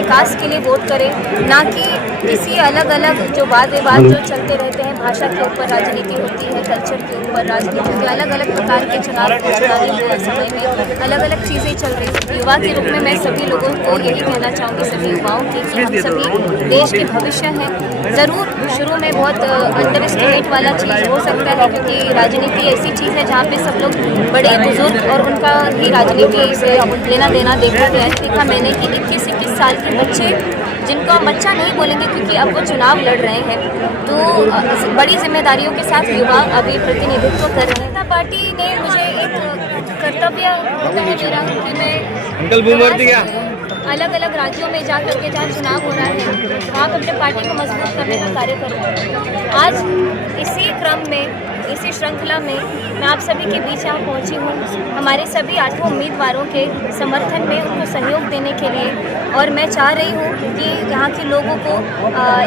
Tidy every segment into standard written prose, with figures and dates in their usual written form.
विकास के लिए वोट करें, ना कि किसी अलग अलग जो वाद विवाद जो चलते रहते हैं, भाषा के ऊपर राजनीति होती है, कल्चर के ऊपर राजनीति होती है, अलग अलग प्रकार के चुनावी समय में अलग अलग चीज़ें चल रही हैं। युवा के रूप में मैं सभी लोगों को यही कहना चाहूँगी, सभी युवाओं की, कि हम सभी देश के भविष्य हैं। ज़रूर शुरू में बहुत अंडर एस्टिमेट वाला चीज़ हो सकता है, क्योंकि राजनीति ऐसी चीज़ है जहाँ पे सब लोग बड़े बुजुर्ग और उनका ही राजनीति से लेना देना देखा गया है। देखा मैंने कि 21-21 साल के बच्चे, जिनको हम बच्चा नहीं बोलेंगे क्योंकि अब वो चुनाव लड़ रहे हैं, तो बड़ी जिम्मेदारियों के साथ युवा अभी प्रतिनिधित्व कर रहे हैं। पार्टी ने मुझे एक कर्तव्य होता है मेरा कि मैं अलग अलग राज्यों में जा करके जहाँ चुनाव हो रहा है वहाँ पर अपने पार्टी को मजबूत करने का कार्य करूँ। आज इसी क्रम में, इसी श्रृंखला में मैं आप सभी के बीच यहाँ पहुँची हूँ, हमारे सभी 8 उम्मीदवारों के समर्थन में, उनको सहयोग देने के लिए। और मैं चाह रही हूँ कि यहाँ के लोगों को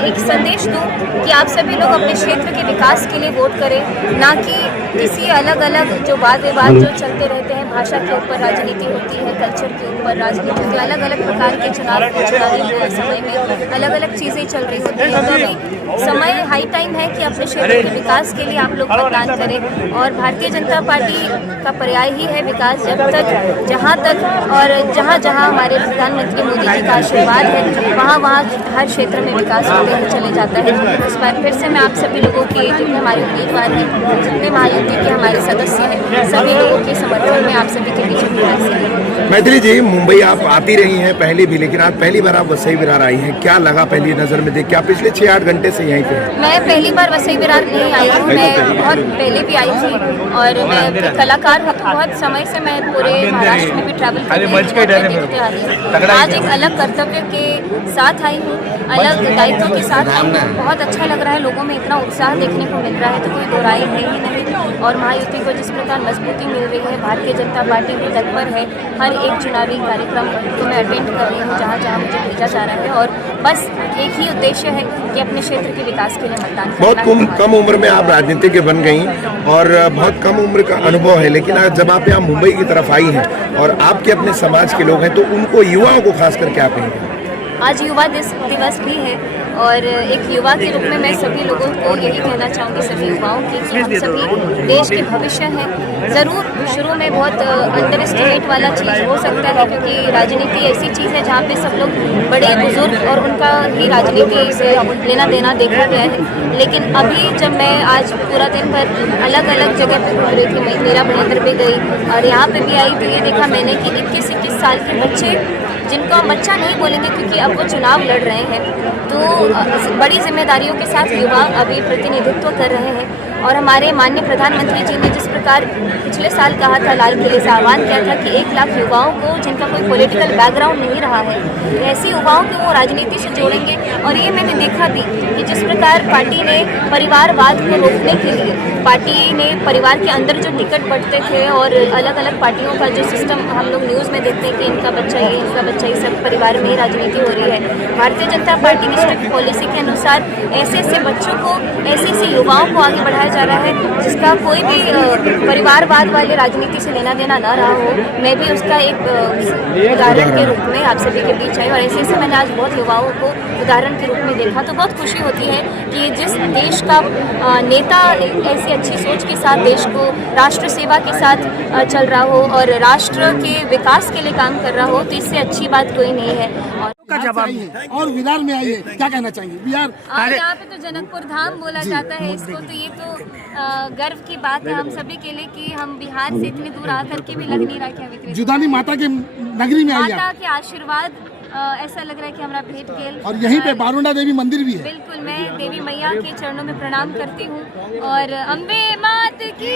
एक संदेश दूँ कि आप सभी लोग अपने क्षेत्र के विकास के लिए वोट करें, ना कि किसी अलग अलग जो वाद विवाद जो चलते रहते हैं, भाषा के ऊपर राजनीति होती है, कल्चर के ऊपर राजनीति होती है, अलग अलग प्रकार के चुनावी समय में अलग अलग चीज़ें चल रही होती हैं। तो अभी समय हाई टाइम है कि अपने क्षेत्र के विकास के लिए आप लोग मतदान करें। और भारतीय जनता पार्टी का पर्याय ही है विकास। जब तक, जहाँ तक और जहाँ जहाँ हमारे प्रधानमंत्री मोदी जी का आशीर्वाद है, वहाँ वहाँ हर क्षेत्र में विकास होते हुए चले जाता है। इस बार फिर से मैं आप सभी लोगों के, जितने हमारे उम्मीदवार हैं, जितने महायुति के हमारे सदस्य हैं, सभी लोगों के समर्थन में आप सभी के बीच में। मैथिली जी, मुंबई आप आती रही हैं पहले भी, लेकिन आज पहली बार आप वसई विरार आई हैं, क्या लगा पहली नज़र में देख के? आप पिछले 6-8 घंटे से यहीं पे हैं। मैं पहली बार वसई विरार नहीं आई हूँ, मैं बहुत पहले भी आई थी और मैं कलाकार हूँ, तो बहुत समय से मैं पूरे महाराष्ट्र में भी ट्रैवल कर रही हूँ। आज एक अलग कर्तव्य के साथ आई हूँ, अलग दायित्व के साथ आई हूँ। बहुत अच्छा लग रहा है, लोगों में इतना उत्साह देखने को मिल रहा है, तो कोई दो राय है ही नहीं। और महायुति को जिस प्रकार मजबूती मिल रही है, भारतीय जनता पार्टी भी तत्पर है हर एक चुनावी कार्यक्रम को मैं अटेंड कर रही हूँ जहाँ जहाँ मुझे भेजा जा रहा है। और बस एक ही उद्देश्य है कि अपने क्षेत्र के विकास के लिए मतदान करना। बहुत कम उम्र में आप राजनीतिज्ञ बन गई और बहुत कम उम्र का अनुभव है, लेकिन आज जब आप यहाँ मुंबई की तरफ आई हैं और आपके अपने समाज के लोग हैं, तो उनको, युवाओं को खास करके आप कहेंगे? आज युवा दिवस भी है और एक युवा के रूप में मैं सभी लोगों को यही कहना चाहूँगी, सभी युवाओं की, कि हम सभी देश के भविष्य हैं। ज़रूर शुरू में बहुत अंडर एस्टिमेट वाला चीज़ हो सकता है, क्योंकि राजनीति ऐसी चीज़ है जहाँ पे सब लोग बड़े बुजुर्ग और उनका ही राजनीति से लेना देना देखा गया है। लेकिन अभी जब मैं आज पूरा दिन भर अलग अलग जगह पे घूम रही थी, मैं मेरा बड़ेंद्र भी गई और यहाँ पे भी आई, तो ये देखा मैंने कि 21-21 साल के बच्चे, जिनको हम बच्चा नहीं बोलेंगे क्योंकि अब वो चुनाव लड़ रहे हैं, तो बड़ी जिम्मेदारियों के साथ युवा अभी प्रतिनिधित्व कर रहे हैं। और हमारे माननीय प्रधानमंत्री जी ने जिस प्रकार पिछले साल कहा था, लाल किले से आह्वान किया था कि 1 लाख युवाओं को, जिनका कोई पॉलिटिकल बैकग्राउंड नहीं रहा है, ऐसी युवाओं को वो राजनीति से जोड़ेंगे। और ये मैंने देखा भी कि जिस प्रकार पार्टी ने परिवारवाद को रोकने के लिए, पार्टी ने परिवार के अंदर जो टिकट बंटते थे और अलग अलग पार्टियों का जो सिस्टम हम लोग न्यूज़ में देखते हैं कि इनका बच्चा ये, इनका बच्चा ये, सब परिवार में ही राजनीति हो रही है। भारतीय जनता पार्टी की स्ट्रिक्ट पॉलिसी के अनुसार ऐसे ऐसे बच्चों को, ऐसे ऐसे युवाओं को आगे बढ़ाया जा रहा है जिसका कोई भी परिवारवाद वाले राजनीति से लेना देना ना रहा हो। मैं भी उसका एक उदाहरण के रूप में आप सभी के बीच आई और ऐसे ऐसे मैंने आज बहुत युवाओं को उदाहरण के रूप में देखा। तो बहुत खुशी होती है कि जिस देश का नेता ऐसी अच्छी सोच के साथ देश को राष्ट्र सेवा के साथ चल रहा हो और राष्ट्र के विकास के लिए काम कर रहा हो, तो इससे अच्छी बात कोई नहीं है। और विरार में आइए, क्या कहना चाहेंगे? बिहार यहाँ पे तो जनकपुर धाम बोला जाता है इसको, तो ये तो गर्व की बात है हम सभी के लिए कि हम बिहार से इतनी दूर आकर के भी लग नहीं रहा कि हम जुदानी माता के नगरी में आइए। माता के आशीर्वाद ऐसा लग रहा है कि हमारा भेंट गेल। और यहीं पे बारुणा देवी मंदिर भी है। बिल्कुल, मैं देवी मैया के चरणों में प्रणाम करती हूँ और अम्बे मात की